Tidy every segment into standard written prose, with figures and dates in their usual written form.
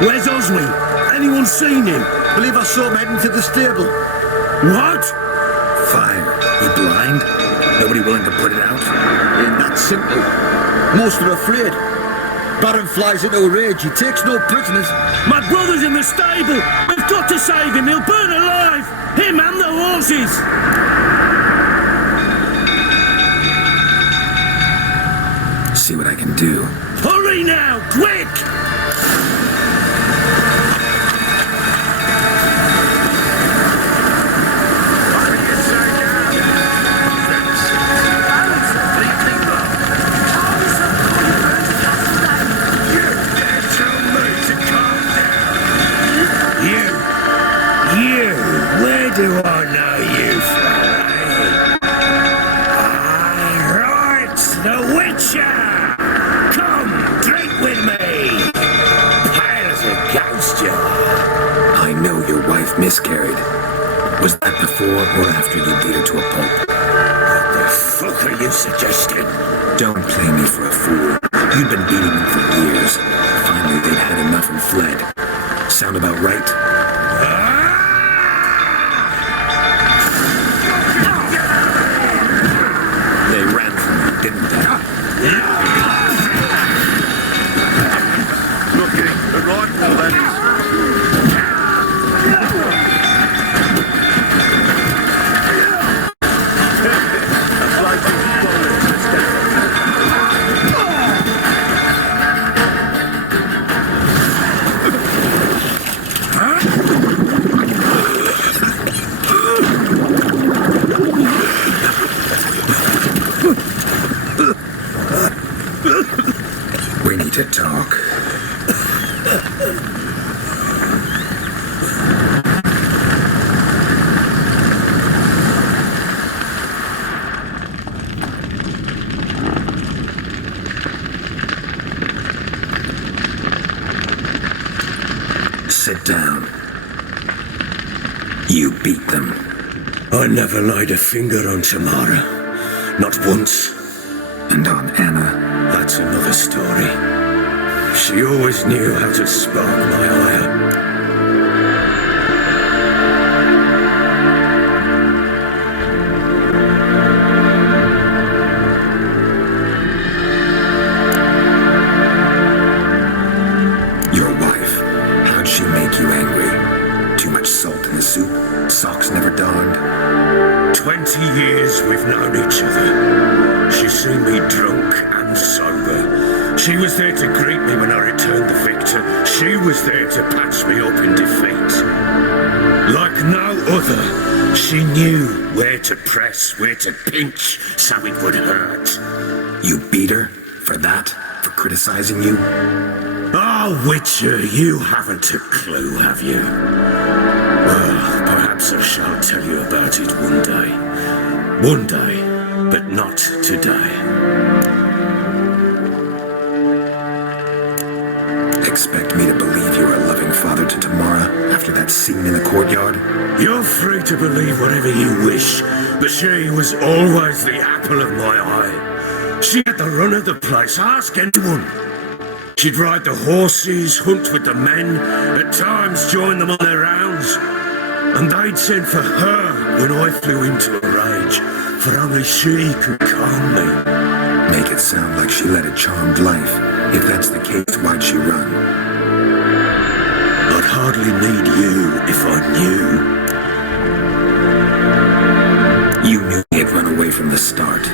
Where's Oswey? Anyone seen him? Believe I saw him heading to the stable. What? Fire. You blind? Nobody willing to put it out? Ain't that simple. Most are afraid. Baron flies into a rage. He takes no prisoners. My brother's in the stable. We've got to save him. He'll burn alive. Him and the horses. See what I can do. Hurry now, quick! Where do I know you from, eh? Right, the Witcher! Come, drink with me! Pale as a ghost, you are. I know your wife miscarried. Was that before or after you beat her to a pulp? What the fuck are you suggesting? Don't play me for a fool. You've been beating them for years. Finally, they'd had enough and fled. Sound about right? They ran from you, didn't they? Looking, the rifle, that is. We need to talk. Sit down. You beat them. I never laid a finger on Tamara. Not once. And on Anna. That's another story. She always knew how to spark my ire. Your wife, how'd she make you angry? Too much salt in the soup? Socks never darned? 20 years we've known each other. She's seen me drunk and sober. She was there to greet me when I returned the victor. She was there to patch me up in defeat. Like no other, she knew where to press, where to pinch, so it would hurt. You beat her? For that? For criticizing you? Oh, Witcher, you haven't a clue, have you? Well, perhaps I shall tell you about it one day. One day, but not today. Expect me to believe you're a loving father to Tamara after that scene in the courtyard? You're free to believe whatever you wish, but she was always the apple of my eye. She had the run of the place, ask anyone. She'd ride the horses, hunt with the men, at times join them on their rounds. And they'd send for her when I flew into a rage, for only she could calm me. Make it sound like she led a charmed life. If that's the case, why'd she run? I'd hardly need you if I knew. You knew he'd run away from the start.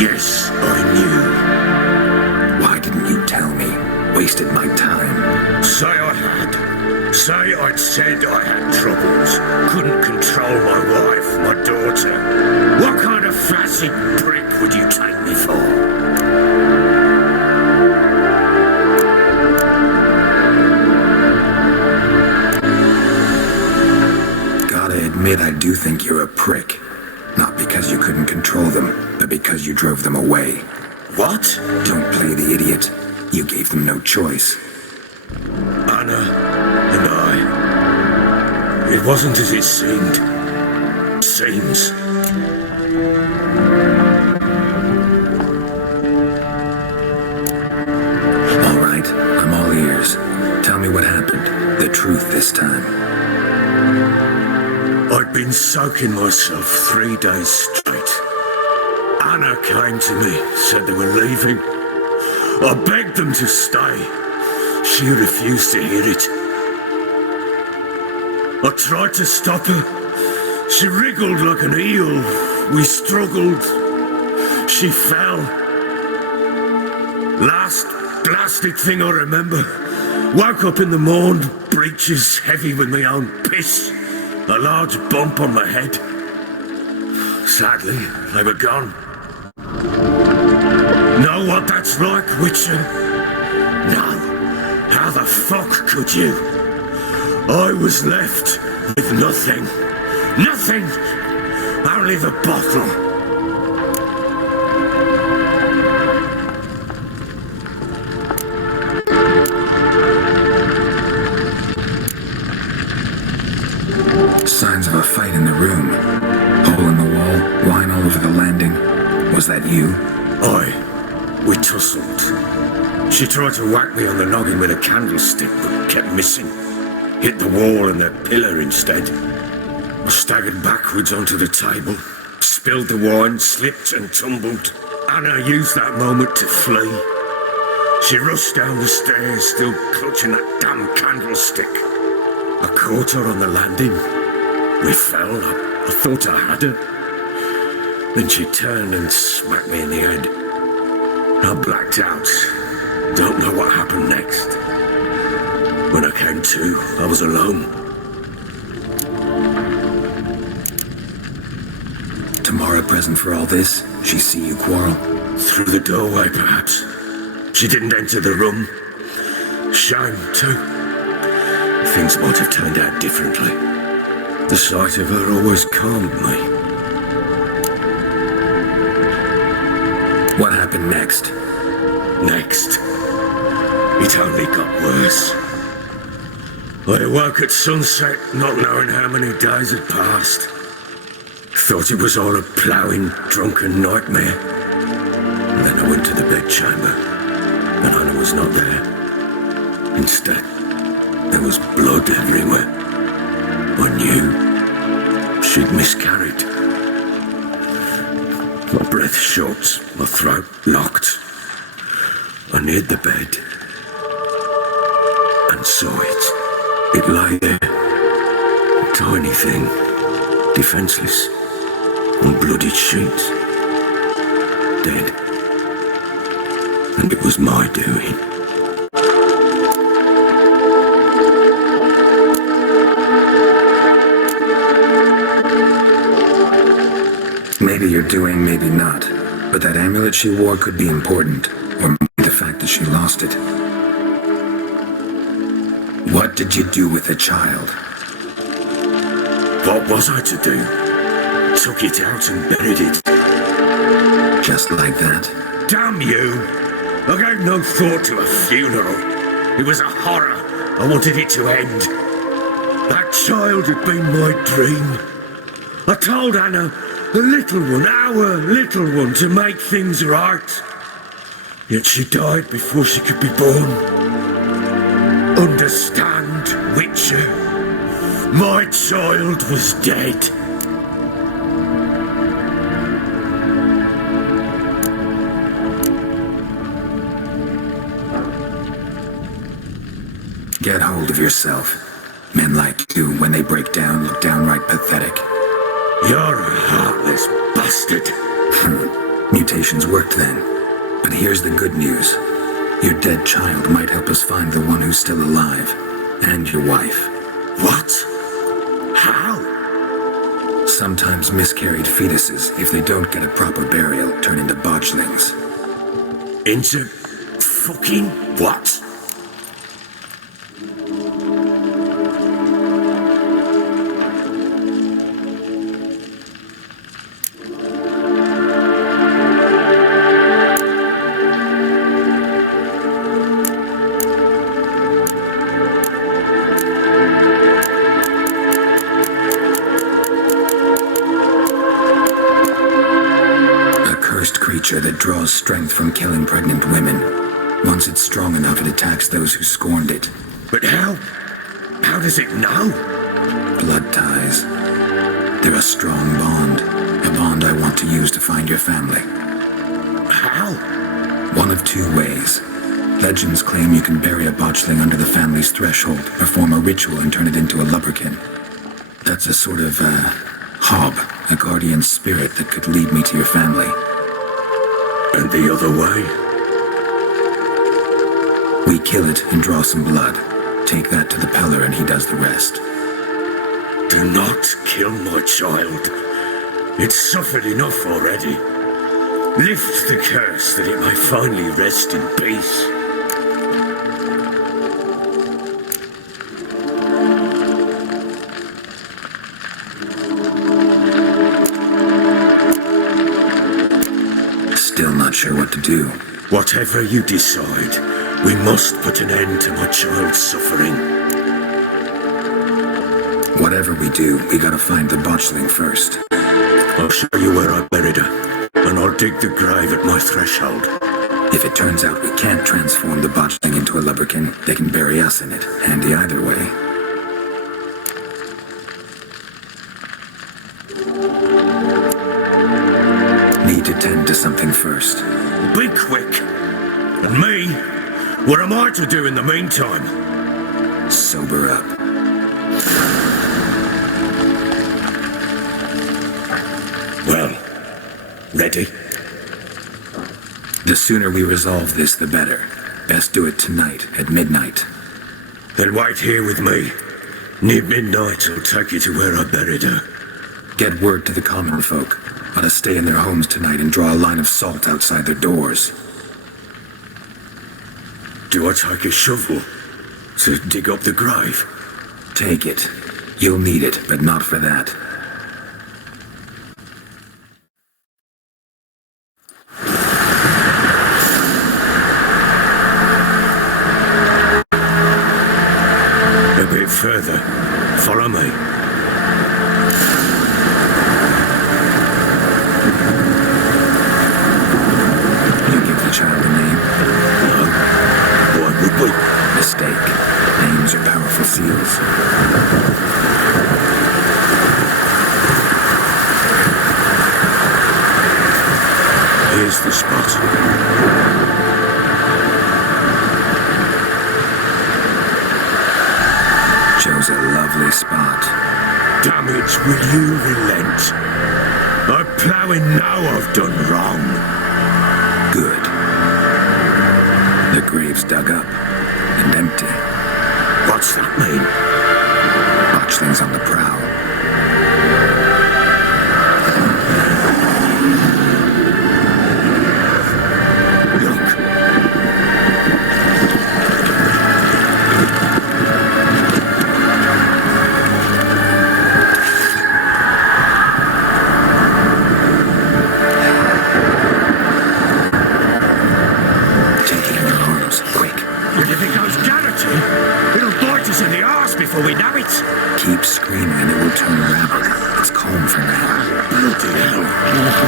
Yes, I knew. Why didn't you tell me? Wasted my time. Say I had. Say I'd said I had troubles. Couldn't control my wife, my daughter. What kind of flaccid prick would you take me for? Admit I do think you're a prick. Not because you couldn't control them, but because you drove them away. What? Don't play the idiot. You gave them no choice. Anna and I. It wasn't as it seemed. Seems. All right, I'm all ears. Tell me what happened. truth this time. I'd been soaking myself 3 days straight. Anna came to me, said they were leaving. I begged them to stay. She refused to hear it. I tried to stop her. She wriggled like an eel. We struggled. She fell. Last blasted thing I remember. Woke up in the morn, breeches heavy with my own piss. A large bump on my head. Sadly, they were gone. Know what that's like, Witcher? No. How the fuck could you? I was left with nothing. Nothing! Only the bottle. Signs of a fight in the room. Hole in the wall, wine all over the landing. Was that you? We tussled. She tried to whack me on the noggin with a candlestick, but kept missing. Hit the wall and the pillar instead. I staggered backwards onto the table, spilled the wine, slipped and tumbled. Anna used that moment to flee. She rushed down the stairs, still clutching that damn candlestick. I caught her on the landing. We fell. I thought I had her. Then she turned and smacked me in the head. I blacked out. Don't know what happened next. When I came to, I was alone. Tamara present for all this? She see you quarrel? Through the doorway, perhaps. She didn't enter the room. Shame, too. Things might have turned out differently. The sight of her always calmed me. What happened next? Next, it only got worse. I awoke at sunset, not knowing how many days had passed. Thought it was all a ploughing, drunken nightmare. And then I went to the bedchamber, and Anna was not there. Instead, there was blood everywhere. I knew she'd miscarried. My breath short, my throat locked. I neared the bed and saw it. It lay there, a tiny thing, defenseless, on bloodied sheets, dead. And it was my doing. Maybe you're doing, maybe not. But that amulet she wore could be important. Or maybe the fact that she lost it. What did you do with the child? What was I to do? Took it out and buried it. Just like that? Damn you! I gave no thought to a funeral. It was a horror. I wanted it to end. That child had been my dream. I told Anna, the little one, our little one, to make things right. Yet she died before she could be born. Understand, Witcher? My child was dead. Get hold of yourself. Men like you, when they break down, look downright pathetic. You're a heartless bastard. Mutations worked then. But here's the good news. Your dead child might help us find the one who's still alive. And your wife. What? How? Sometimes miscarried fetuses, if they don't get a proper burial, turn into botchlings. Into fucking what? That draws strength from killing pregnant women. Once it's strong enough, it attacks those who scorned it. But how? How does it know? Blood ties. They're a strong bond. A bond I want to use to find your family. How? One of two ways. Legends claim you can bury a botchling under the family's threshold, perform a ritual, and turn it into a lubberkin. That's a sort of, hob, a guardian spirit that could lead me to your family. And the other way? We kill it and draw some blood. Take that to the Peller and he does the rest. Do not kill my child. It's suffered enough already. Lift the curse that it may finally rest in peace. Still not sure what to do. Whatever you decide, we must put an end to my child's suffering. Whatever we do, we gotta find the botchling first. I'll show you where I buried her, and I'll dig the grave at my threshold. If it turns out we can't transform the botchling into a lubberkin, they can bury us in it. Handy either way. Need to tend to something first. Be quick. And me? What am I to do in the meantime? Sober up. Well, ready? The sooner we resolve this, the better. Best do it tonight, at midnight. Then wait here with me. Near midnight, I'll take you to where I buried her. Get word to the common folk. Let us stay in their homes tonight and draw a line of salt outside their doors. Do I take a shovel to dig up the grave? Take it. You'll need it, but not for that. A bit further. Follow me. You give the child a name? No. Why would we? Mistake. Names are powerful seals. Here's the spot. Chose a lovely spot. Damn it, will you relent? I'm ploughing now I've done wrong. Good. The grave's dug up and empty. What's that mean? Botchling's on the prowl. Look. Take it in your arms, quick. And if it goes garroting, it'll bite us in the arse before we know it. Keep screaming and it will turn rabid. It's calm for now. Bloody hell.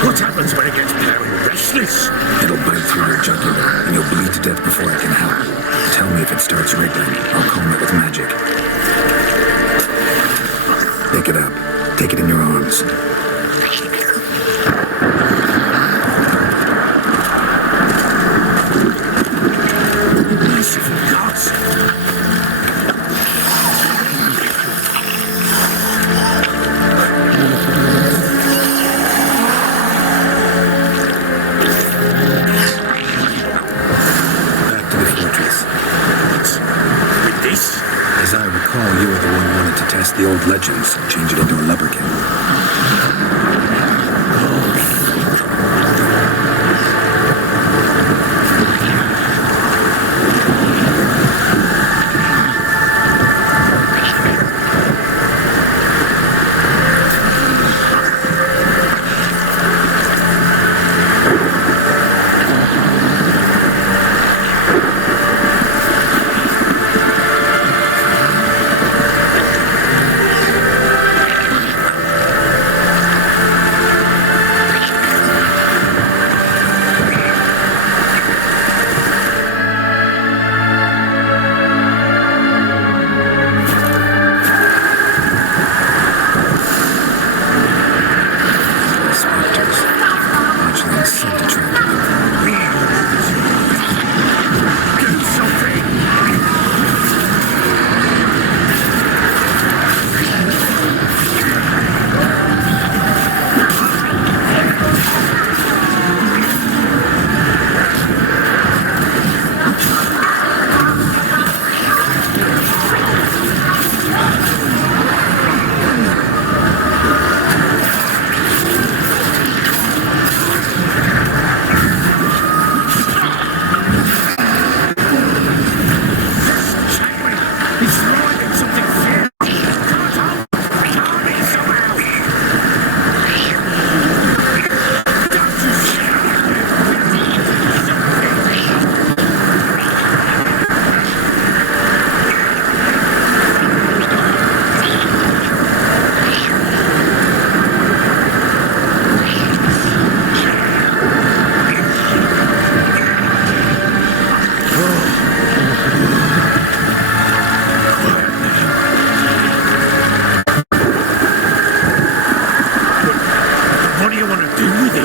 What happens when it gets very restless? It'll bite through your jugular and you'll bleed to death before it can help. Tell me if it starts wriggling. I'll calm it with magic. Pick it up. Take it in your arms. Merciful gods. Back to the fortress. With this? As I recall, you were the one who wanted to test the old legends, change it into a lubberkin.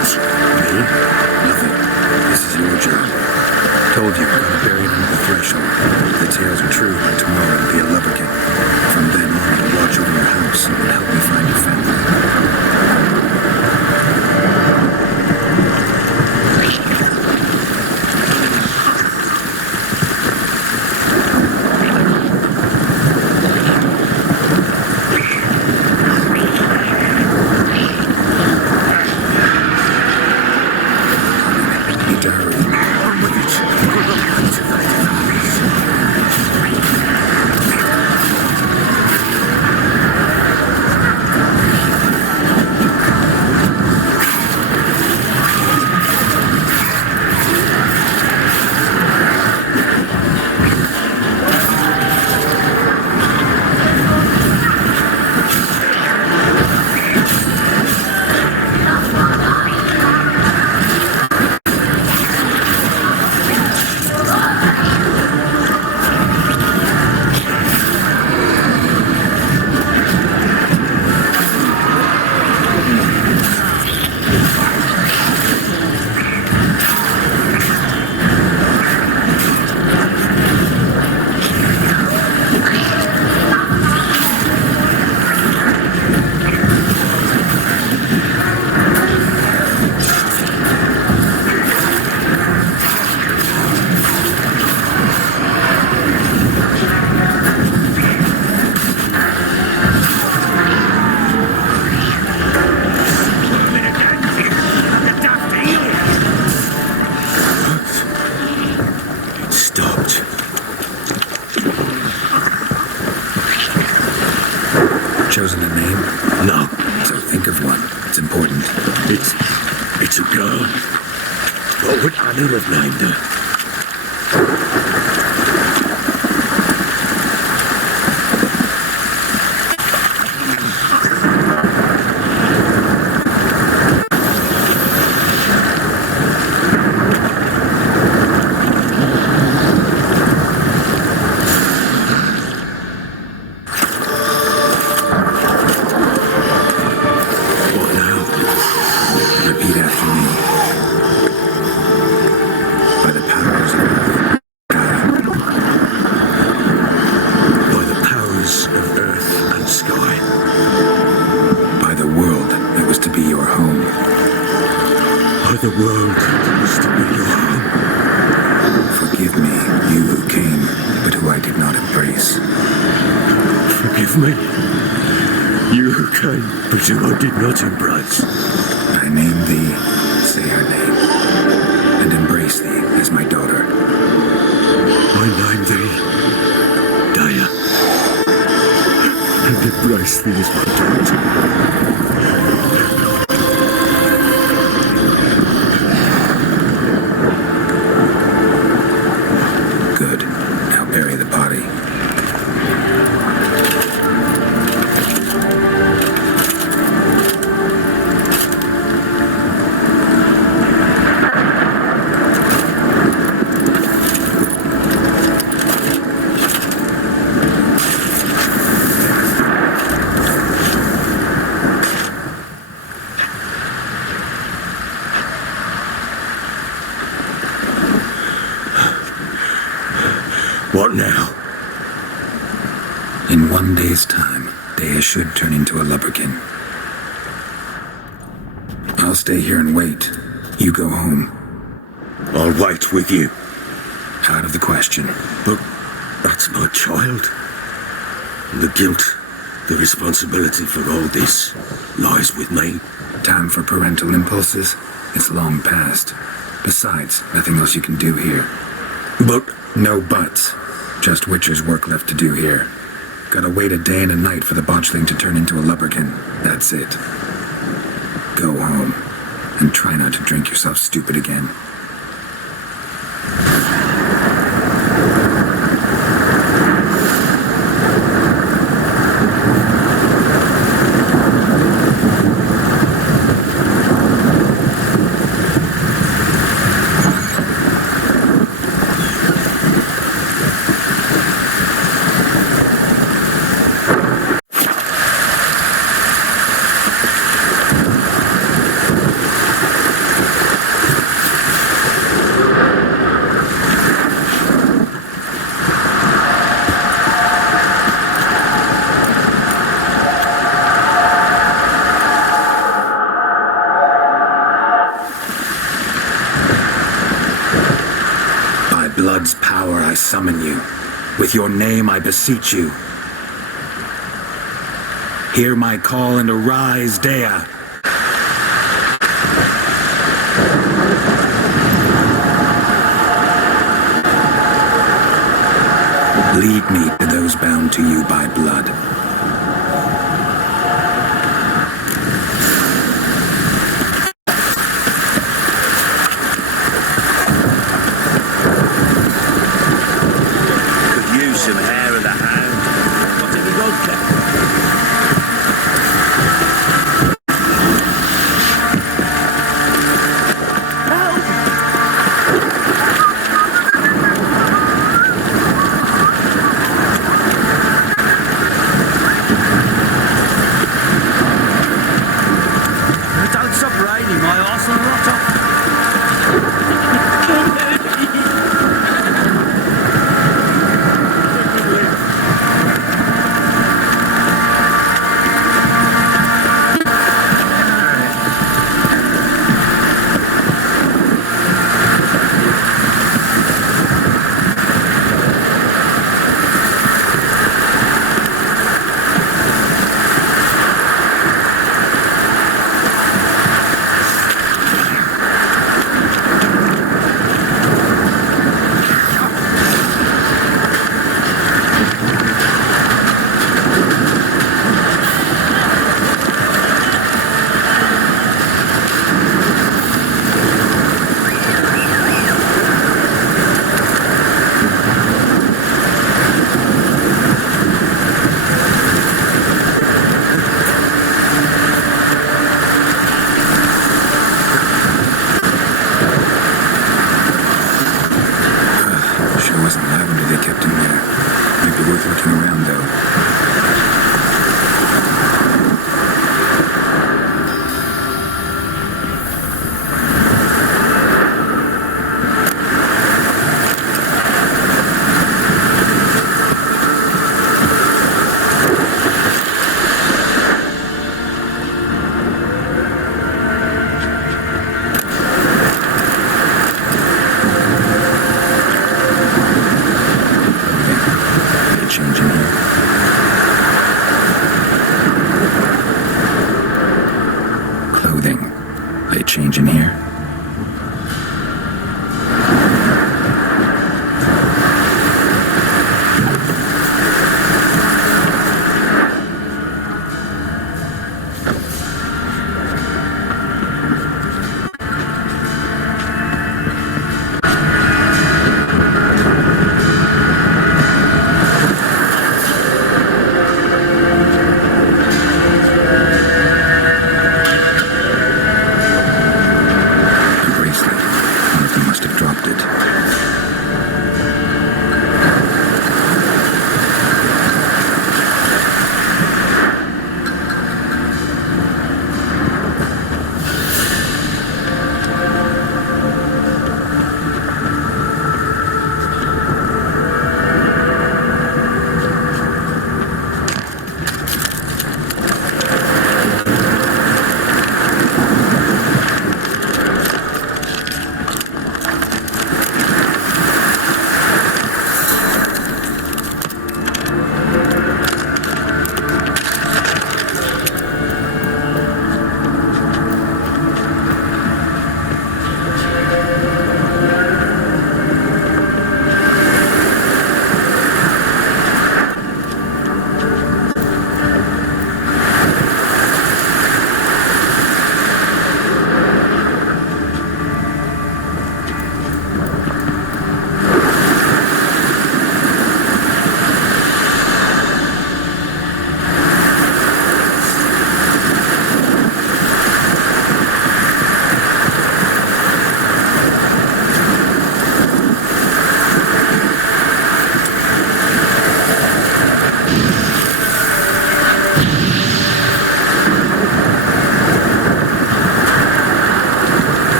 what? Me? Nothing. This is your job. Told you, I'm gonna bury it under the threshold. If the tales are true, tomorrow will be a lubberkin. From then on, I'll watch over your house and help me find your family. Need to hurry. On with it. We're not activated. Stopped. Chosen a name? No, So think of one. It's important. it's a girl. What would Annie have named her? What now? Repeat after me. By the powers of Earth, By the powers of earth and sky. by the world that was to be your home, By the world that was to be your home. forgive me, you who came, but who I did not embrace. Forgive me. You who came, but who I did not embrace. I name thee, say her name, and embrace thee as my daughter. I name thee Daya, and embrace thee as my daughter. Good. Now bury the body. What now? In 1 day's time, Dea should turn into a lubberkin. I'll stay here and wait. You go home. I'll wait with you. Out of the question. But that's my child. And the guilt, the responsibility for all this lies with me. Time for parental impulses? It's long past. Besides, nothing else you can do here. But No buts. Just Witcher's work left to do here. Gotta wait a day and a night for the botchling to turn into a lubberkin. That's it. Go home. And try not to drink yourself stupid again. blood's power, I summon you. With your name, I beseech you. Hear my call and arise, Dea. Lead me to those bound to you by blood. Could use some hair of the hound. Got any vodka?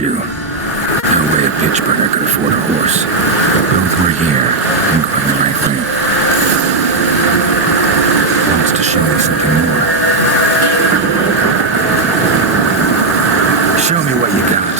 horseshoe. No way a pitch burner could afford a horse. Both were here and going the right way. Wants to show me something more. Show me what you got.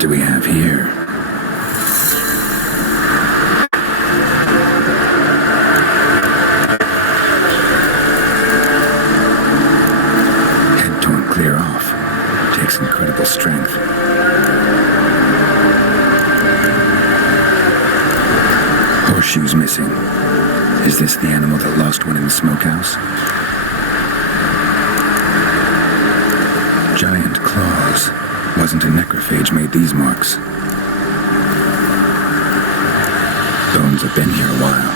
Do we have here? Head torn clear off. Takes incredible strength. Horseshoes missing. Is this the animal that lost one in the smokehouse? Giant claws. Wasn't a necrophage made these marks. Bones have been here a while.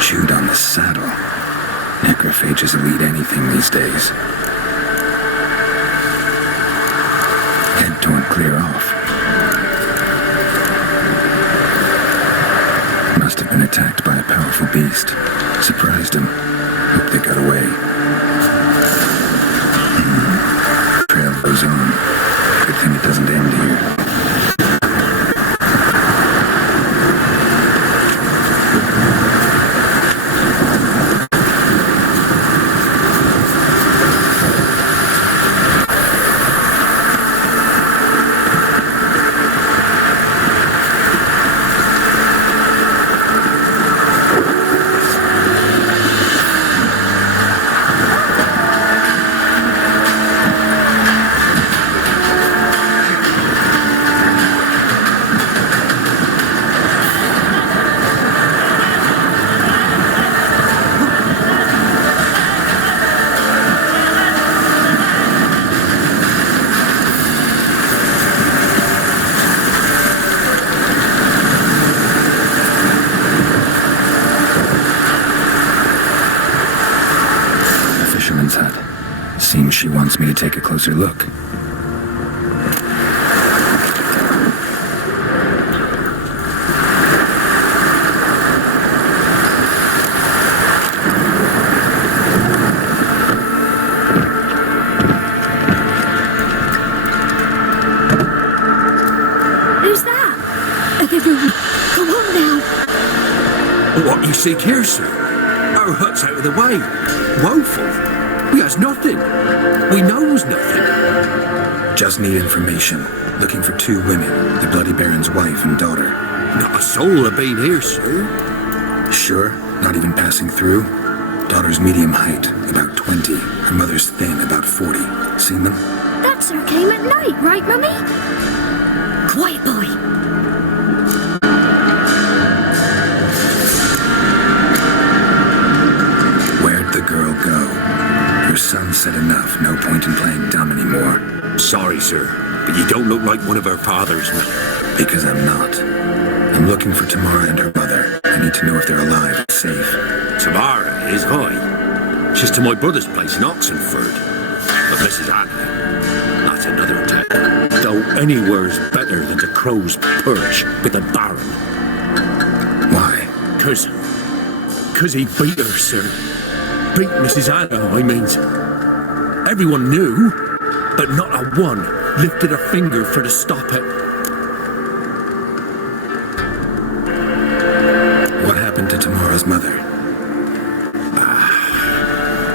Chewed on the saddle. Necrophages will eat anything these days. Head torn clear off. Must have been attacked by a powerful beast. Surprised him. Hope they got away. Trail goes on. Good thing it doesn't end here. She wants me to take a closer look. Who's that? Come on now. What you seek here, sir? Our hut's out of the way. Woeful. We has nothing. We knows nothing. Just need information. Looking for 2 women, the Bloody Baron's wife and daughter. Not a soul have been here, sir. Sure? Not even passing through? Daughter's medium height, about 20. Her mother's thin, about 40. Seen them? That sir came at night, right, Mummy? Quiet, boy. Where'd the girl go? Her son said enough, no point in playing dumb anymore. Sorry, sir, but you don't look like one of our fathers. Because I'm not. I'm looking for Tamara and her mother. I need to know if they're alive and safe. Tamara is high. She's to my brother's place in Oxenford. But Mrs. Anna, that's another tale. Though anywhere's better than the Crow's Perch with the Baron. Why? Cause he beat her, sir. Beat Mrs. Anna, I means. Everyone knew, but not a one lifted a finger for to stop it. What happened to Tamara's mother?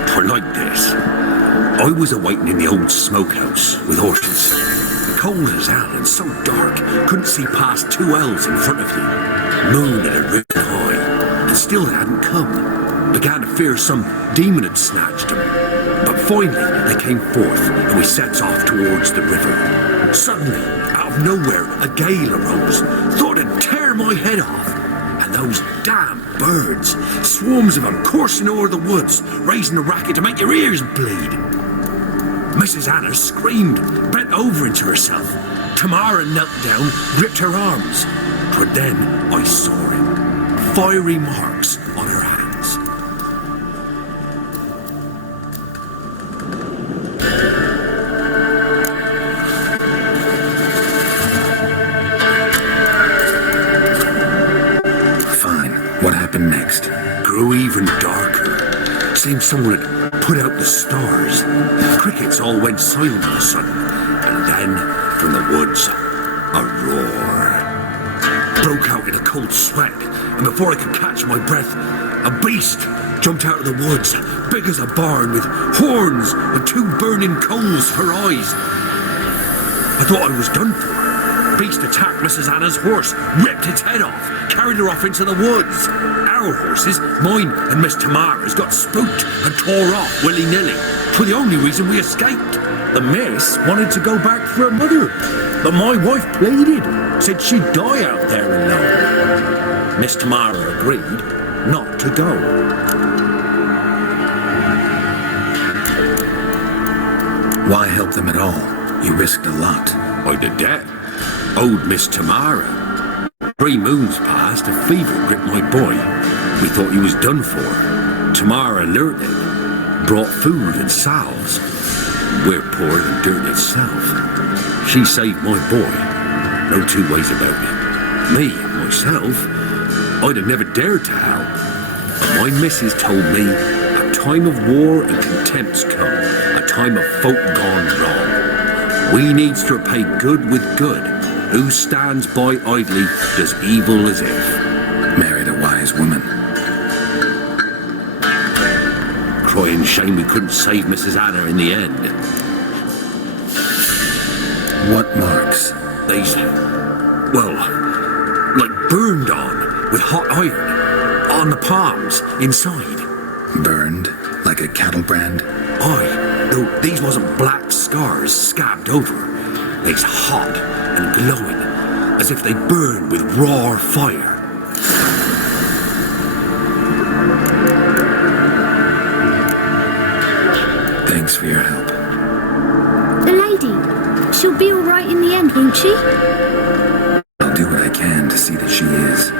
For like this. I was awaiting in the old smokehouse with horses. Cold as hell and so dark, couldn't see past 2 ells in front of you. Moon had risen high, and still they hadn't come. Began to fear some demon had snatched them. But finally, they came forth, and we sets off towards the river. Suddenly, out of nowhere, a gale arose. Thought it'd tear my head off. And those damn birds, swarms of them coursing over the woods, raising a racket to make your ears bleed. Mrs. Anna screamed, bent over into herself. Tamara knelt down, gripped her arms. But then I saw it. Fiery marks on her hands. Fine. What happened next? Grew even darker. Seemed someone had put out the stars. The crickets all went silent of a sudden. And then, from the woods, a roar. Broke out in a cold sweat, and before I could catch my breath, a beast jumped out of the woods, big as a barn, with horns and 2 burning coals for eyes. I thought I was done for. Beast attacked Mrs. Anna's horse, ripped its head off, carried her off into the woods. Our horses, mine and Miss Tamara's, got spooked and tore off willy-nilly. For the only reason we escaped. The miss wanted to go back for her mother, but my wife pleaded, said she'd die out there alone. Miss Tamara agreed not to go. Why help them at all? You risked a lot. I did that. Owed Miss Tamara. 3 moons passed, a fever gripped my boy. We thought he was done for. Tamara alerted, brought food and salves. We're poorer than dirt itself. She saved my boy. No 2 ways about it. Me, myself, I'd have never dared to help. But my missus told me a time of war and contempt's come, a time of folk gone wrong. We needs to repay good with good. Who stands by idly does evil as if. Married a wise woman. Crying shame we couldn't save Mrs. Anna in the end. What marks? These, well, like burned on with hot iron. On the palms, inside. Burned? Like a cattle brand? Aye, though these wasn't black scars scabbed over. They's hot and glowing, as if they burned with raw fire. Thanks for your help. The lady, she'll be all right in the end, won't she? I'll do what I can to see that she is.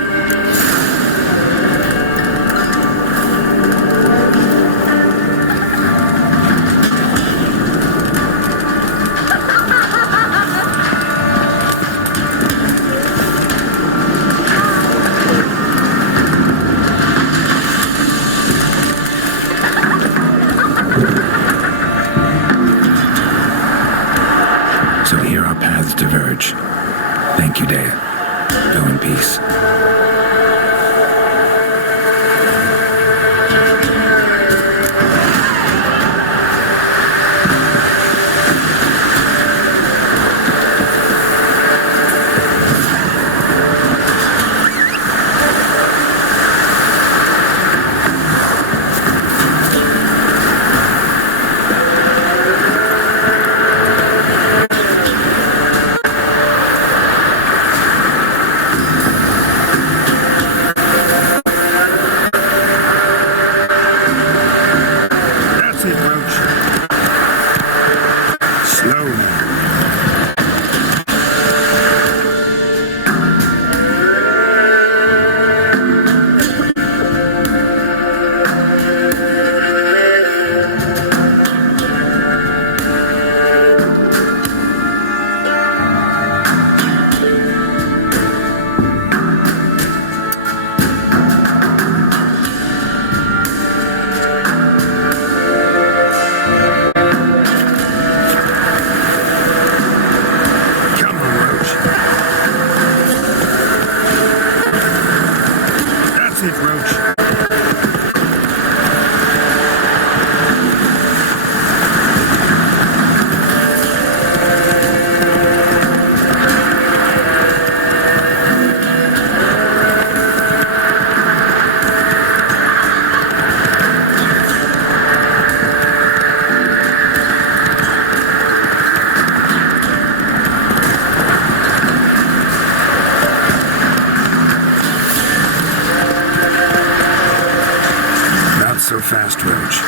fast, Roach.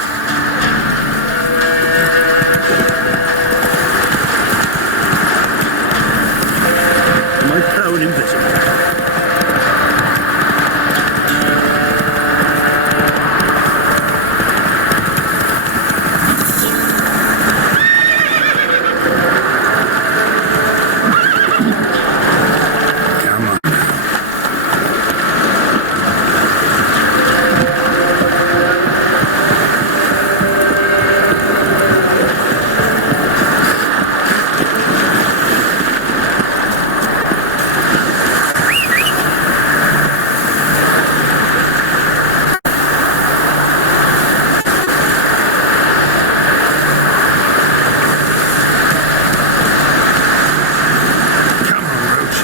Am I prone invisible? Come on. Come on, Roach.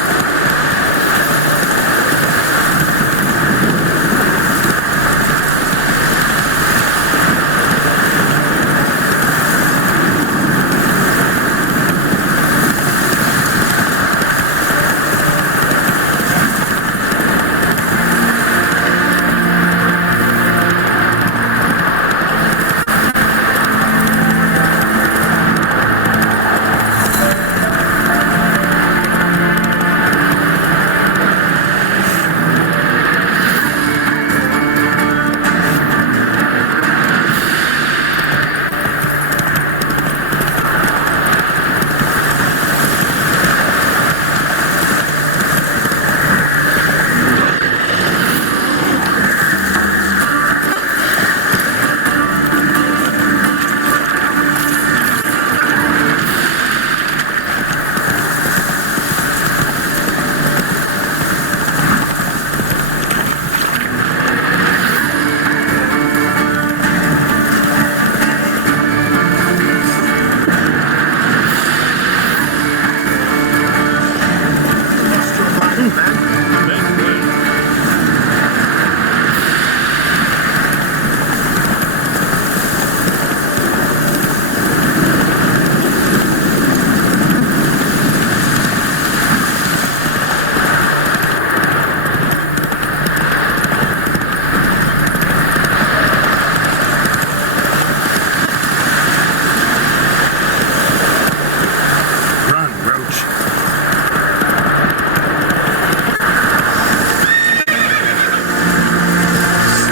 Run, Roach.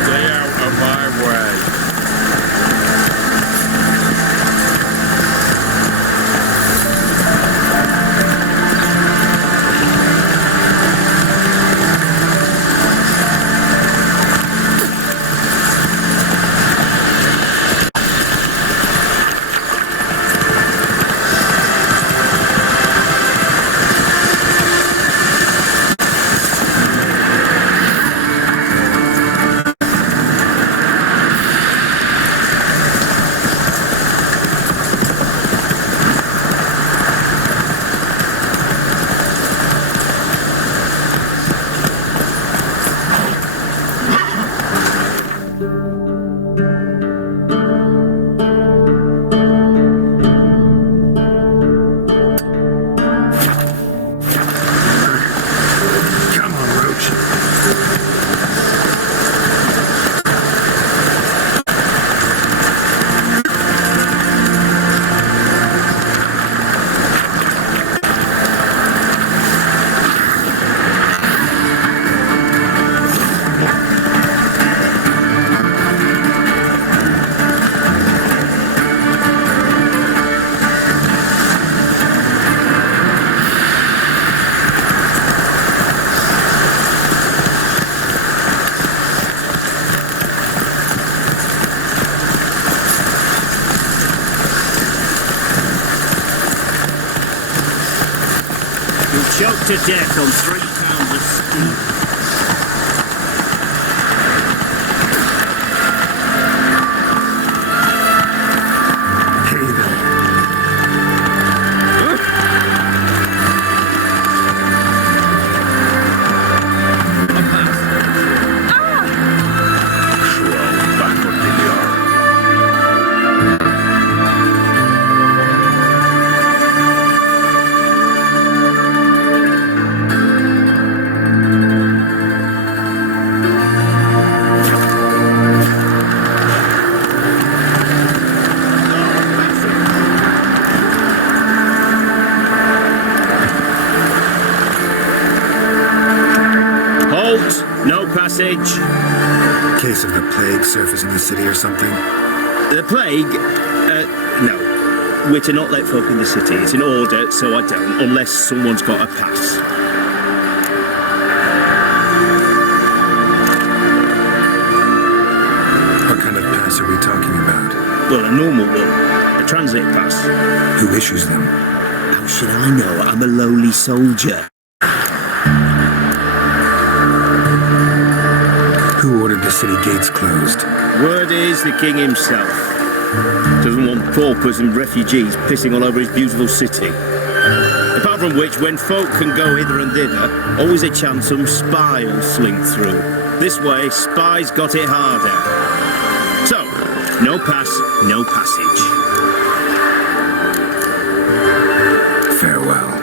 Stay out of my way. Come on, Roach. You choked to death on 3 pounds of steam. Hey there. Crawl back under your case of the plague surfacing in the city or something? The plague? No. We're to not let folk in the city. It's in order, so I don't, unless someone's got a pass. What kind of pass are we talking about? Well, a normal one. A transit pass. Who issues them? How should I know? I'm a lowly soldier. Who ordered the city gates closed? Word is the king himself. Doesn't want paupers and refugees pissing all over his beautiful city. Apart from which, when folk can go hither and thither, always a chance some spy will slink through. This way, spies got it harder. So, no pass, no passage. Farewell.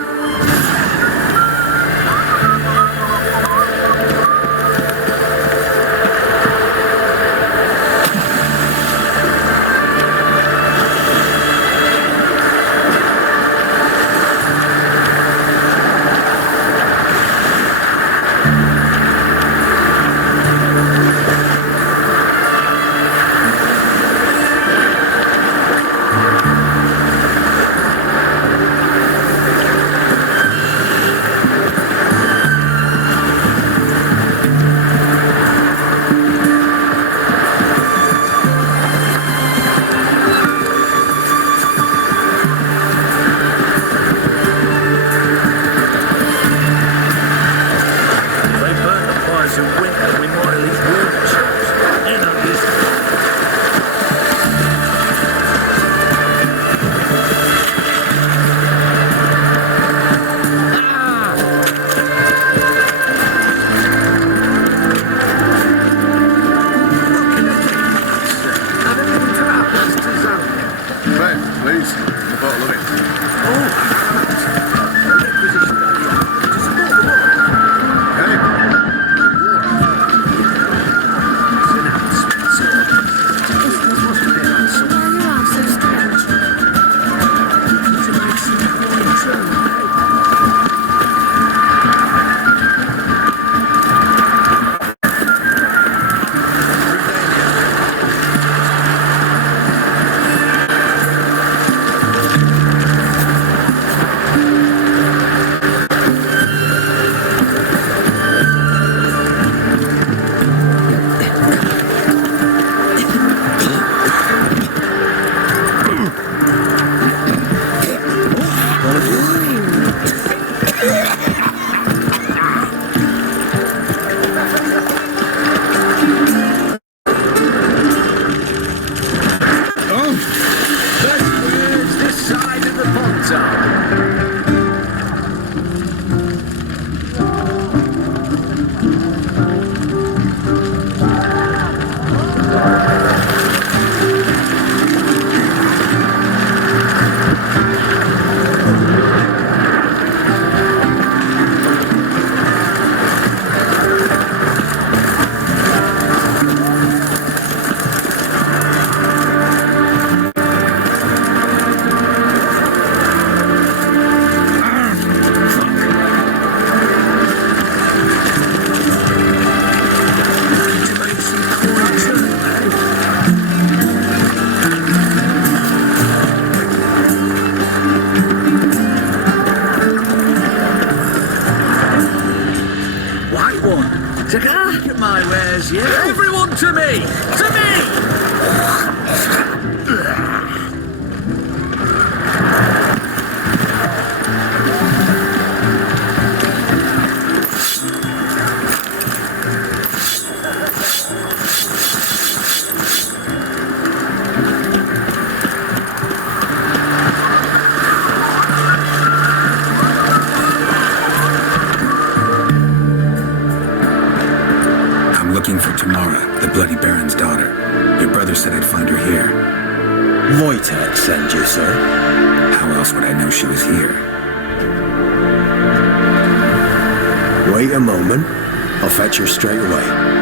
Looking for Tamara, the Bloody Baron's daughter. Your brother said I'd find her here. Wojtek sent you, sir. How else would I know she was here? Wait a moment. I'll fetch her straight away.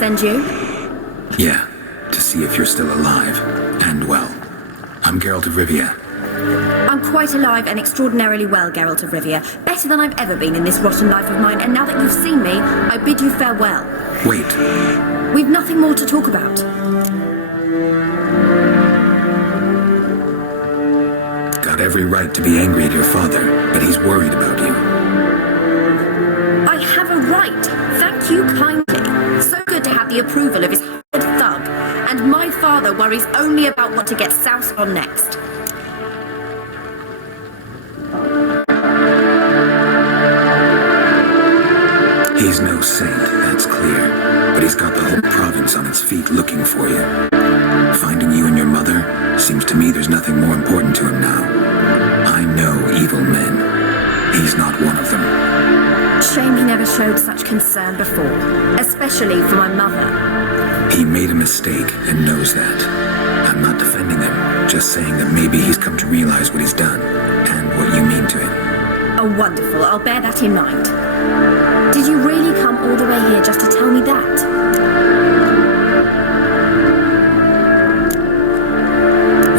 send you? Yeah, to see if you're still alive and well. I'm Geralt of Rivia. I'm quite alive and extraordinarily well, Geralt of Rivia. Better than I've ever been in this rotten life of mine, and now that you've seen me, I bid you farewell. Wait. We've nothing more to talk about. Got every right to be angry at your father, but he's worried about you. I have a right. Thank you kindly. So good to have the approval of his hired thug. And my father worries only about what to get soused on next. He's no saint, that's clear. But he's got the whole province on its feet looking for you. Finding you and your mother, seems to me there's nothing more important to him now. I know evil men. He's not one of them. Shame he never showed such concern before, especially for my mother. He made a mistake and knows that. I'm not defending him, just saying that maybe he's come to realize what he's done and what you mean to him. Oh, wonderful. I'll bear that in mind. Did you really come all the way here just to tell me that?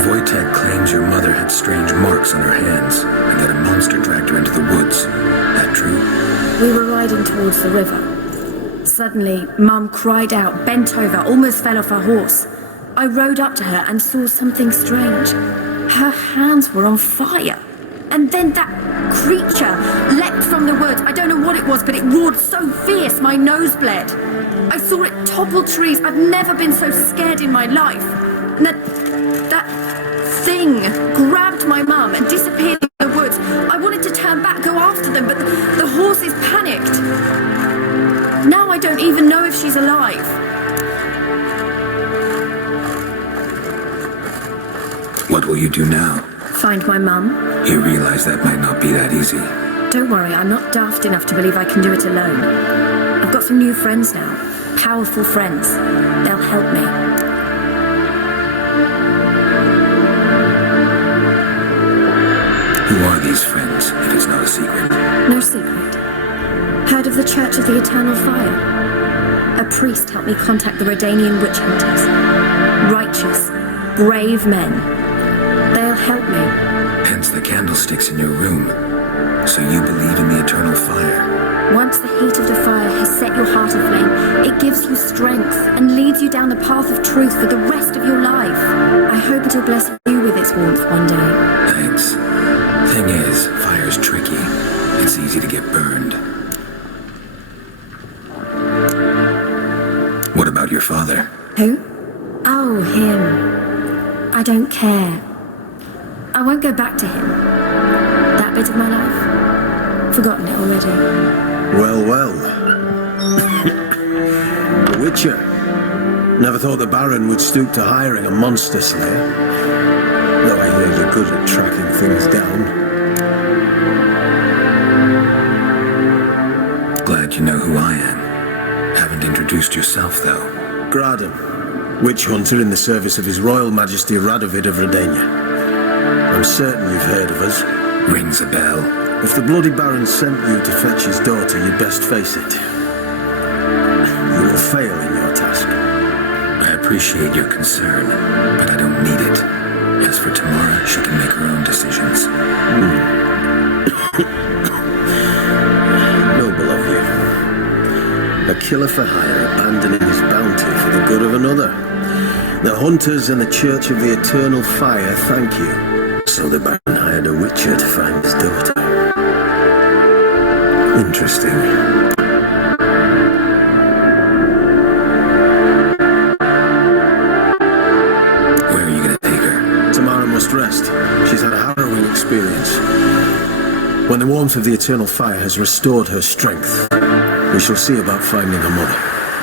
Wojtek claims your mother had strange marks on her hands and that a monster dragged her into the woods. That true? We were riding towards the river. Suddenly, Mum cried out, bent over, almost fell off her horse. I rode up to her and saw something strange. Her hands were on fire. And then that creature leapt from the woods. I don't know what it was, but it roared so fierce my nose bled. I saw it topple trees. I've never been so scared in my life. And that thing grabbed my mum and disappeared in the woods. I wanted to turn back, go after them, but the horses panicked. Now I don't even know if she's alive. What will you do now? Find my mum. You realize that might not be that easy. Don't worry, I'm not daft enough to believe I can do it alone. I've got some new friends now. Powerful friends. They'll help me. Who are these friends, if it's not a secret? No secret. Heard of the Church of the Eternal Fire? A priest helped me contact the Redanian witch hunters. Righteous, brave men. They'll help me. Hence the candlesticks in your room. So you believe in the eternal fire? Once the heat of the fire has set your heart aflame, it gives you strength and leads you down the path of truth for the rest of your life. I hope it'll bless you with its warmth one day. Thanks. Thing is, fire's tricky. It's easy to get burned. What about your father? Who? Oh, him. I don't care. I won't go back to him. That bit of my life? Forgotten it already. Well, well. The Witcher. Never thought the Baron would stoop to hiring a monster slayer. Though I hear you're good at tracking things down. Glad you know who I am. Haven't introduced yourself, though. Gradam, witch hunter in the service of His Royal Majesty Radovid of Redania. I'm certain you've heard of us. Rings a bell. If the Bloody Baron sent you to fetch his daughter, you'd best face it. You will fail in your task. I appreciate your concern, but I don't need it. As for Tamara, she can make her own decisions. Noble of you. A killer for hire abandoning his bounty for the good of another. The hunters and the Church of the Eternal Fire thank you. So the Baron hired a witcher to find his daughter. Interesting. Where are you gonna take her? Tamara must rest. She's had a harrowing experience. When the warmth of the Eternal Fire has restored her strength, we shall see about finding her mother.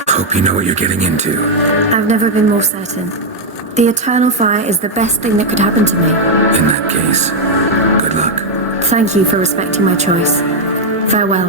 Hope you know what you're getting into. I've never been more certain. The Eternal Fire is the best thing that could happen to me. In that case, good luck. Thank you for respecting my choice. Farewell.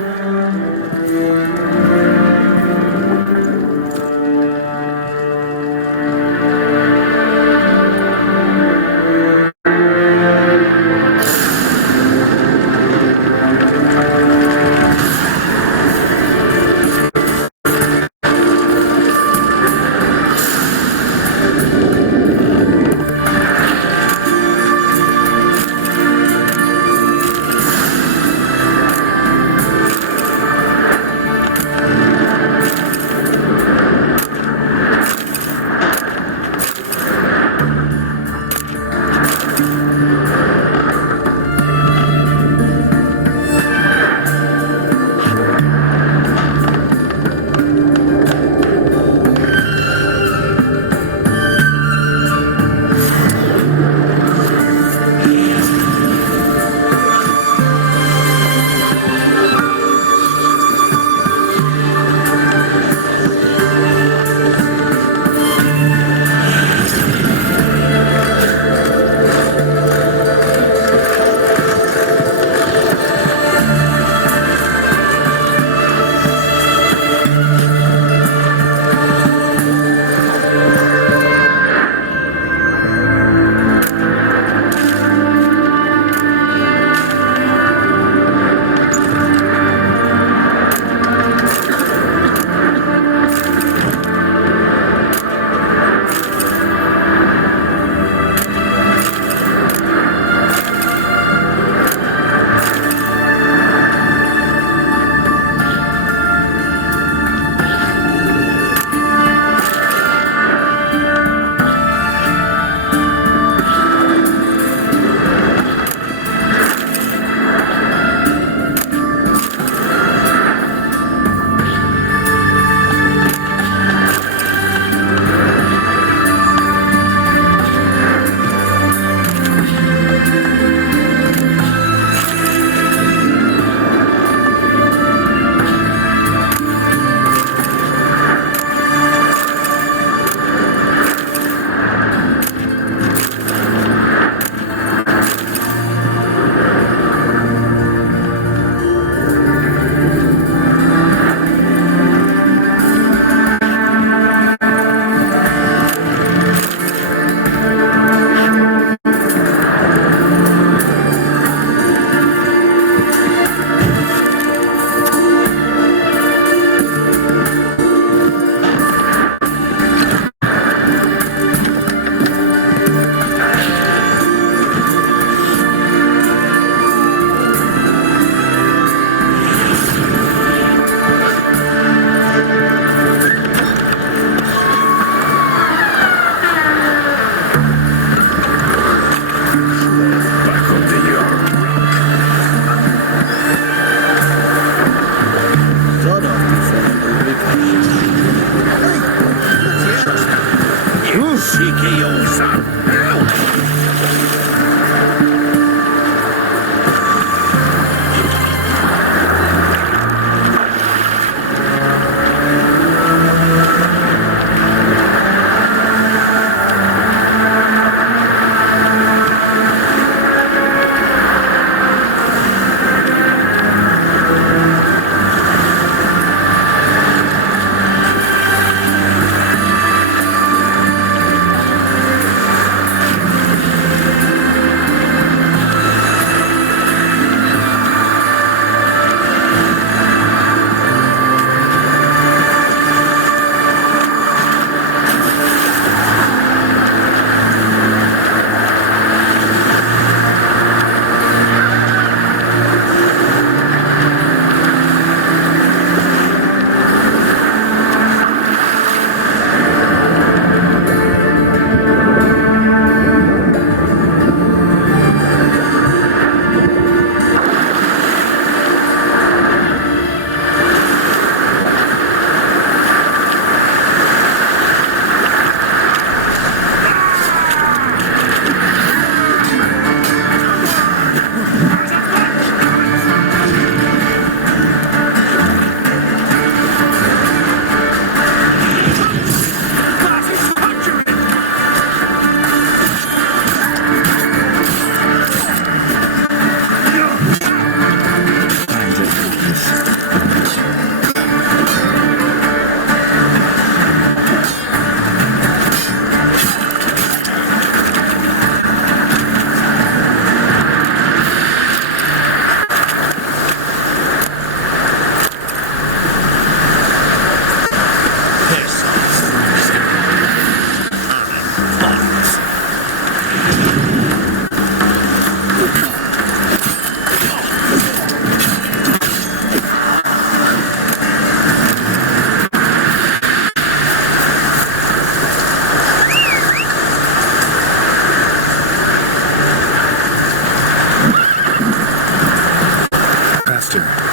lost him.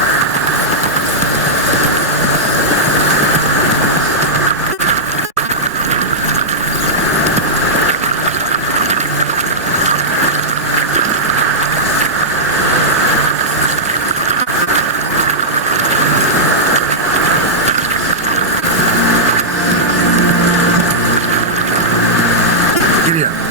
Giddy up.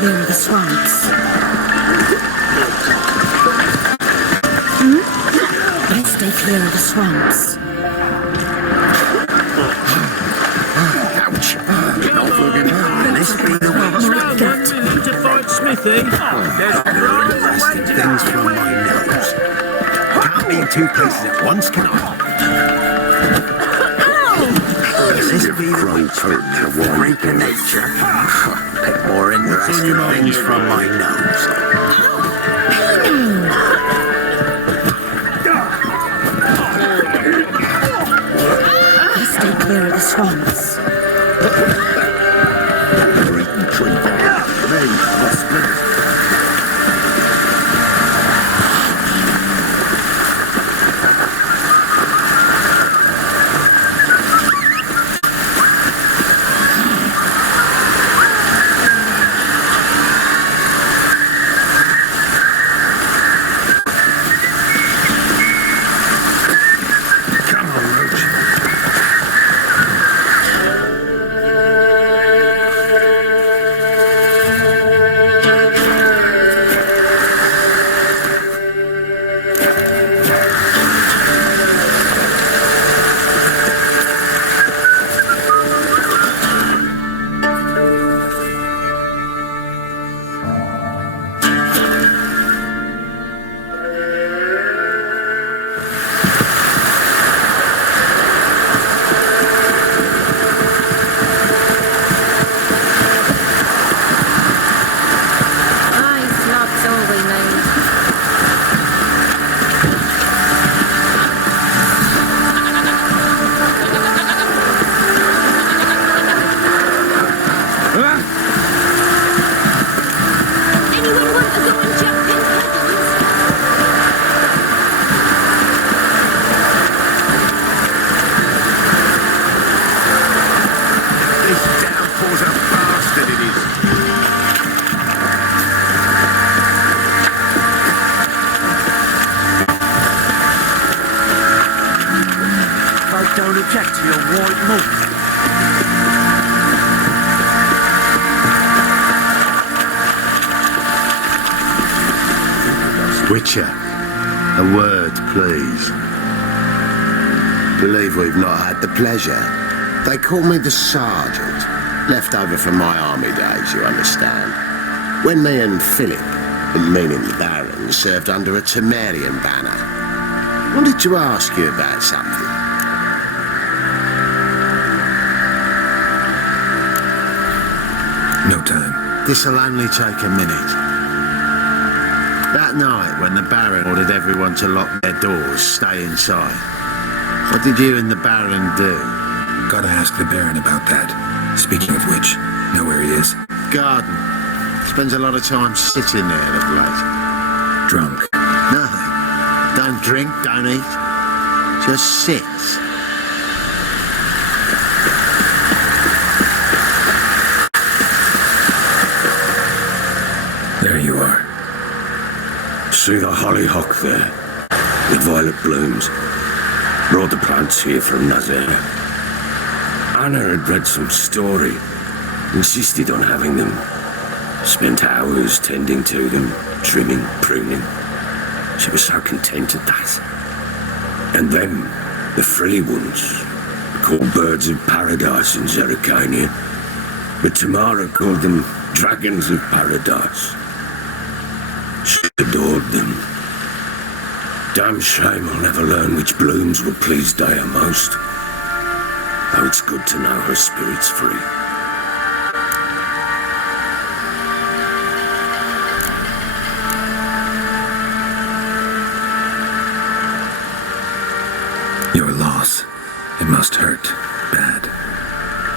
clear of the swamps. Let's stay clear of the swamps. Ouch. Not fucking happening. This be the way. My gut. To fight Smithy. Things from my nose. Can't be in two places at once, can I? This be the crow freak of nature. Bit more interesting things from my nose. Let's stay clear of the swamps. They're eating tree bark. Maybe I'll split it. Don't object to your white milk. Witcher, a word, please. Believe we've not had the pleasure. They call me the Sergeant. Left over from my army days, you understand. When me and Philip, meaning the Baron, served under a Temerian banner. Wanted to ask you about something. No time. This'll only take a minute. That night, when the Baron ordered everyone to lock their doors, stay inside, what did you and the Baron do? Gotta ask the Baron about that. Speaking of which, know where he is? Garden. Spends a lot of time sitting there of late. Drunk. No. Don't drink, don't eat. Just sits. There you are. See the hollyhock there, with violet blooms. Brought the plants here from Nazar. Anna had read some story, insisted on having them. Spent hours tending to them, trimming, pruning. She was so content at that. And them, the free ones, called birds of paradise in Zerrikania. But Tamara called them dragons of paradise. She adored them. Damn shame I'll never learn which blooms will please Dea most. Though it's good to know her spirit's free. Your loss. It must hurt. Bad.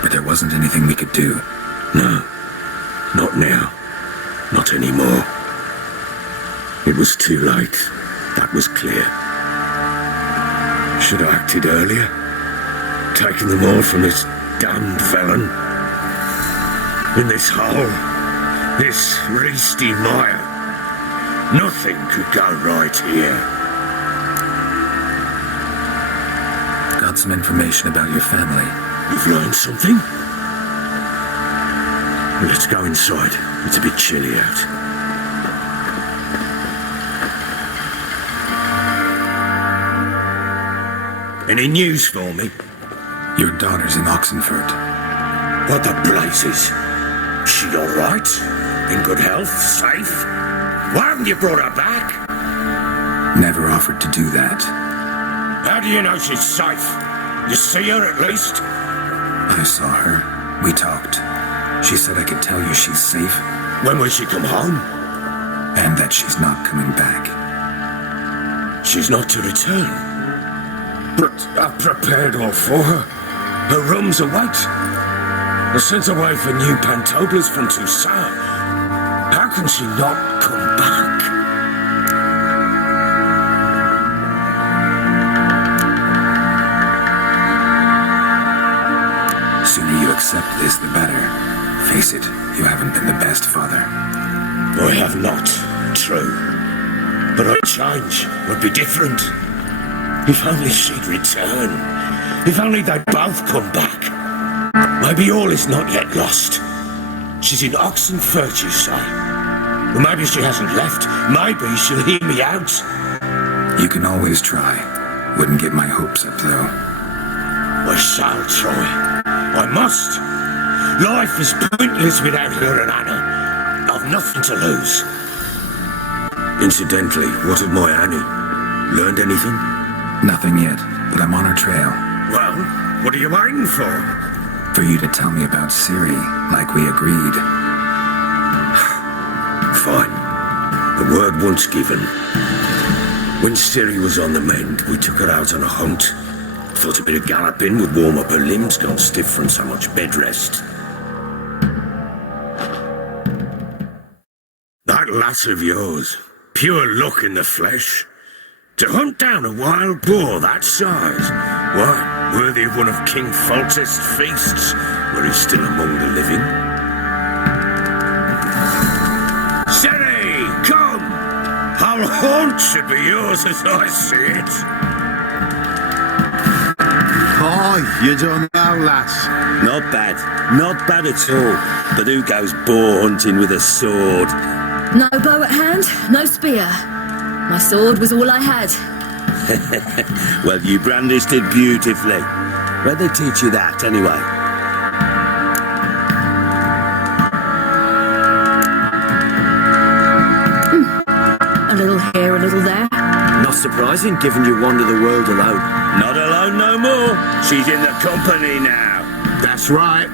But there wasn't anything we could do. No, not now. Not anymore. It was too late. That was clear. Should have acted earlier. Taken them all from this damned felon. In this hole. This reesty mire. Nothing could go right here. Got some information about your family. You've learned something? Let's go inside. It's a bit chilly out. Any news for me? Your daughter's in Oxenfurt. What the blazes? She all right? In good health? Safe? Why haven't you brought her back? Never offered to do that. How do you know she's safe? You see her at least? I saw her. We talked. She said I could tell you she's safe. When will she come home? And that she's not coming back. She's not to return. But I've prepared all for her. Her rooms await. I sent away for new pantoblas from Toussaint. How can she not come back? Sooner you accept this, the better. Face it, you haven't been the best father. I have not, true. But a change would be different. If only she'd return. If only they'd both come back. Maybe all is not yet lost. She's in Oxenfurt, you say? Well, maybe she hasn't left. Maybe she'll hear me out. You can always try. Wouldn't get my hopes up, though. I shall try. I must. Life is pointless without her and Anna. I've nothing to lose. Incidentally, what of my Annie? Learned anything? Nothing yet, but I'm on her trail. Well, what are you waiting for? For you to tell me about Siri, like we agreed. Fine. The word once given. When Siri was on the mend, we took her out on a hunt. Thought a bit of galloping would warm up her limbs, gone stiff from so much bed rest. That lass of yours, pure luck in the flesh. To hunt down a wild boar that size, why, worthy of one of King Foltest's feasts, where he's still among the living. Siri, come! Our haunt should be yours as I see it. Hi, you don't know, lass. Not bad. Not bad at all. But who goes boar hunting with a sword? No bow at hand, no spear. My sword was all I had. Well, you brandished it beautifully. Where'd they teach you that, anyway? A little here, a little there. Not surprising, given you wander the world alone. Not alone no more. She's in the company now. That's right.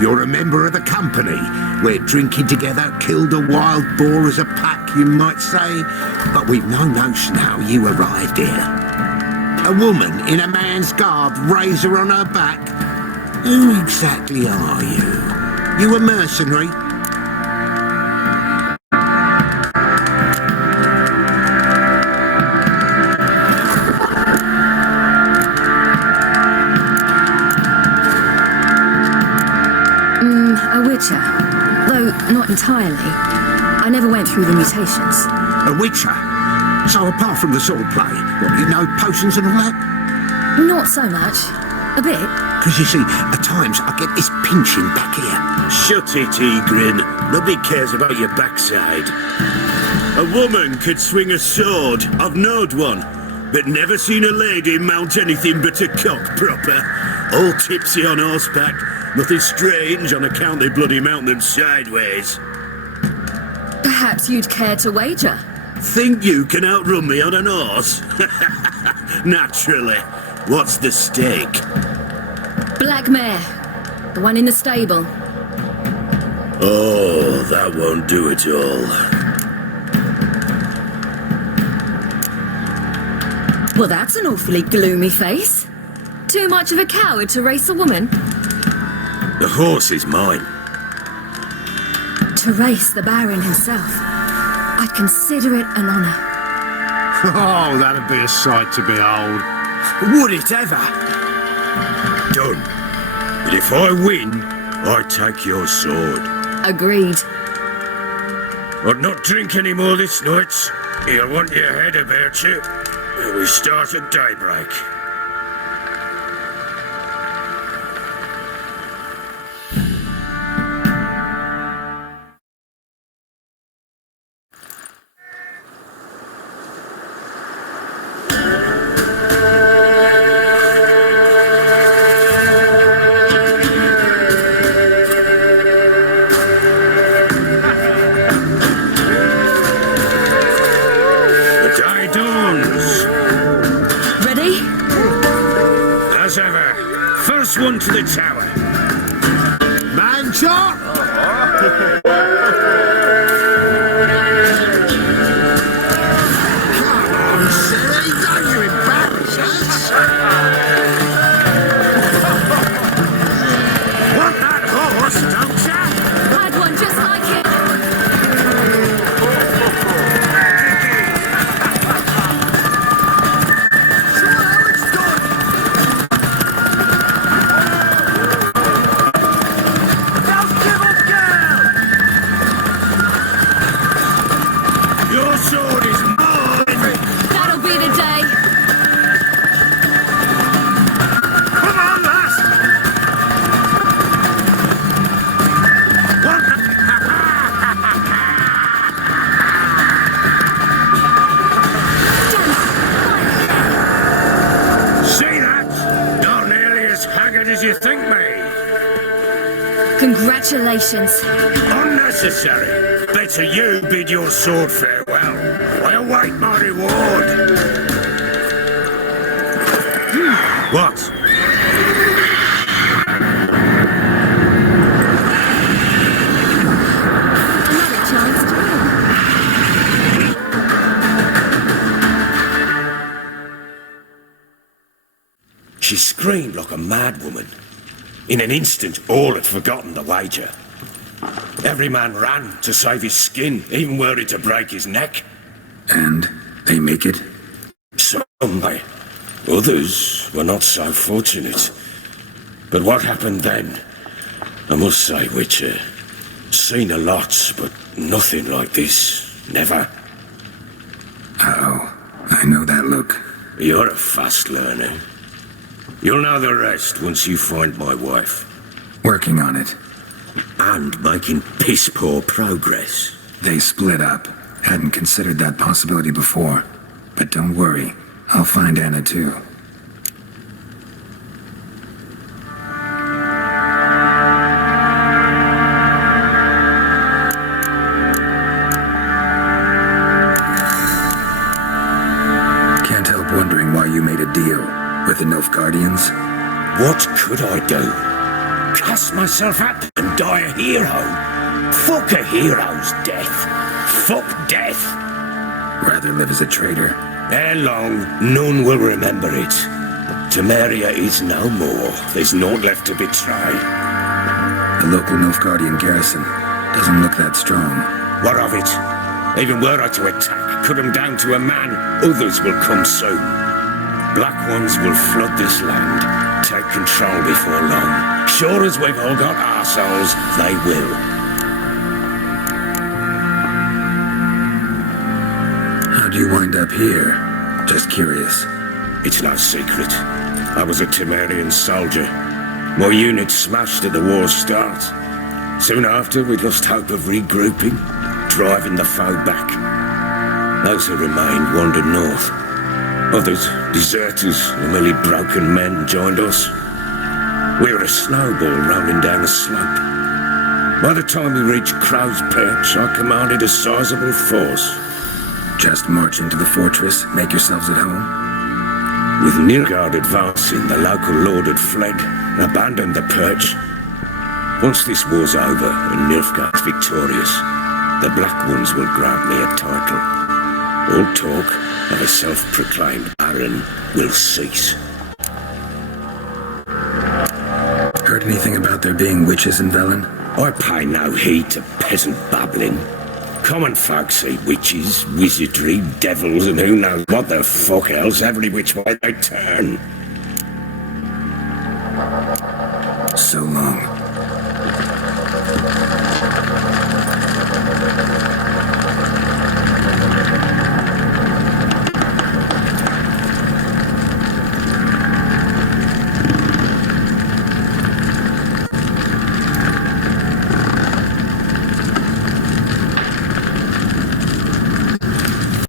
You're a member of the company. We're drinking together, killed a wild boar as a pack, you might say. But we've no notion how you arrived here. A woman in a man's garb, razor on her back. Who exactly are you? You a mercenary? A witcher. Though not entirely. I never went through the mutations. A witcher? So apart from the sword play, what, you know potions and all that? Not so much. A bit. Because you see, at times I get this pinching back here. Shut it, Egrin. Nobody cares about your backside. A woman could swing a sword. I've knowed one. But never seen a lady mount anything but a cock proper. All tipsy on horseback. Nothing strange on account they bloody mount them sideways. Perhaps you'd care to wager? Think you can outrun me on an horse? Naturally. What's the stake? Black mare. The one in the stable. Oh, that won't do it all. Well, that's an awfully gloomy face. Too much of a coward to race a woman? The horse is mine. To race the Baron himself. I'd consider it an honour. Oh, that'd be a sight to behold. Would it ever? Done. But if I win, I take your sword. Agreed. I'd not drink any more this night. You'll want your head about you. We start at daybreak. one to the tower. Man shot! Come on, silly, don't you embarrass us? Want that horse, don't ya? Had one just like it. Sure how it's done. Your sword is mine! That'll be the day. Come on, lass! Want See that? Not nearly as haggard as you think me. Congratulations. Unnecessary. Better you bid your sword farewell. I await my reward. What? Another chance to win. She screamed like a mad woman. In an instant, all had forgotten the wager. Every man ran to save his skin, even were it to break his neck. And they make it? Some may. Others were not so fortunate. But what happened then? I must say, Witcher, seen a lot, but nothing like this. Never. Uh-oh. I know that look. You're a fast learner. You'll know the rest once you find my wife. Working on it. And making piss-poor progress. They split up. Hadn't considered that possibility before. But don't worry. I'll find Anna too. Can't help wondering why you made a deal with the Nilfgaardians. What could I do? Cast myself up and die a hero? Fuck a hero's death. Fuck death. Rather live as a traitor. Ere long, none will remember it. Temeria is no more. There's naught left to betray. The local Nilfgaardian garrison doesn't look that strong. What of it? Even were I to attack, cut them down to a man, others will come soon. Black ones will flood this land, take control before long. Sure as we've all got arseholes, they will. How'd you wind up here? Just curious. It's no secret. I was a Temerian soldier. My unit smashed at the war's start. Soon after, we lost hope of regrouping, driving the foe back. Those who remained wandered north. Others, deserters or merely broken men, joined us. We were a snowball rolling down a slope. By the time we reached Crow's Perch, I commanded a sizable force. Just march into the fortress, make yourselves at home? With Nilfgaard advancing, the local lord had fled and abandoned the perch. Once this war's over and Nilfgaard's victorious, the Black Ones will grant me a title. All talk of a self-proclaimed Baron will cease. Heard anything about there being witches in Velen? I pay no heed to peasant babbling. Common folk see witches, wizardry, devils, and who knows what the fuck else every which way they turn. So long.